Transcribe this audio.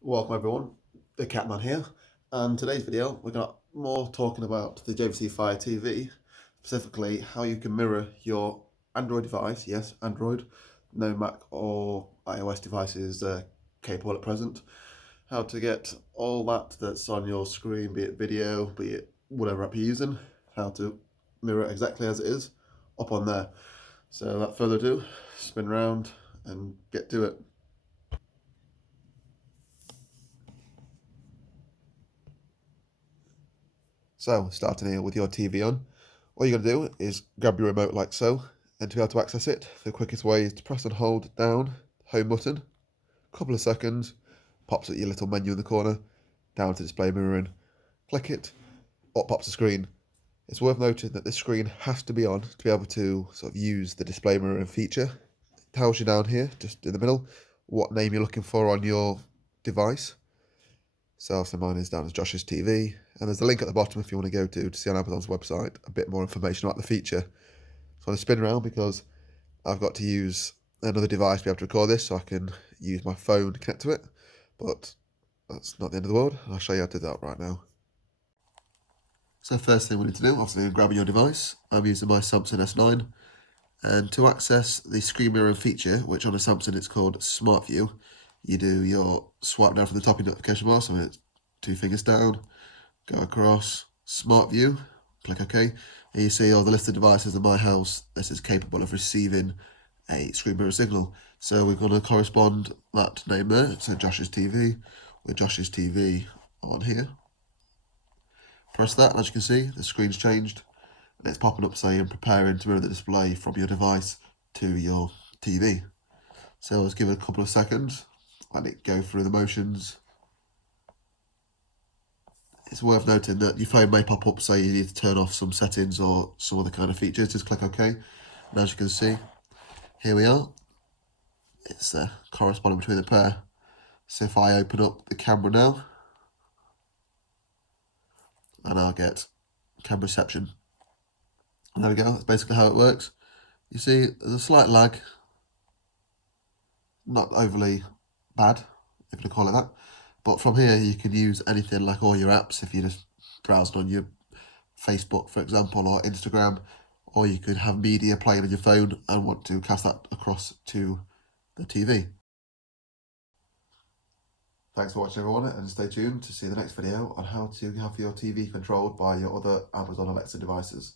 Welcome everyone, the Catman here, and today's video we're got more talking about the JVC Fire TV, specifically how you can mirror your Android device, yes Android, no Mac or iOS devices capable at present, how to get all that's on your screen, be it video, be it whatever app you're using, how to mirror it exactly as it is up on there. So without further ado, spin around and get to it. So, starting here with your TV on, all you're going to do is grab your remote like so, and to be able to access it, the quickest way is to press and hold down the home button, a couple of seconds, pops at your little menu in the corner, down to display mirroring, click it, up pops the screen. It's worth noting that this screen has to be on to be able to sort of use the display mirroring feature. It tells you down here, just in the middle, what name you're looking for on your device. So mine is down as Josh's TV, and there's a link at the bottom if you want to go to see on Amazon's website a bit more information about the feature. So I'm going to spin around because I've got to use another device to be able to record this, so I can use my phone to connect to it, but that's not the end of the world. I'll show you how to do that right now. So first thing we need to do, obviously grab your device. I'm using my Samsung S9, and to access the screen mirroring feature, which on a Samsung it's called Smart View, you do your swipe down from the top of your notification bar, so it's 2 fingers down, go across, Smart View, click OK, and you see all the listed devices in my house. This is capable of receiving a screen mirror signal. So we're going to correspond that name there, so Josh's TV, with Josh's TV on here. Press that, and as you can see, the screen's changed, and it's popping up saying preparing to mirror the display from your device to your TV. So let's give it a couple of seconds, let it go through the motions. It's worth noting that your phone may pop up say you need to turn off some settings or some other kind of features. Just click OK, and as you can see, here we are. It's corresponding between the pair. So if I open up the camera now, and I'll get camera reception. And there we go, that's basically how it works. You see, there's a slight lag, not overly bad, if you call it that. But from here, you can use anything like all your apps if you're just browsing on your Facebook, for example, or Instagram, or you could have media playing on your phone and want to cast that across to the TV. Thanks for watching everyone, and stay tuned to see the next video on how to have your TV controlled by your other Amazon Alexa devices.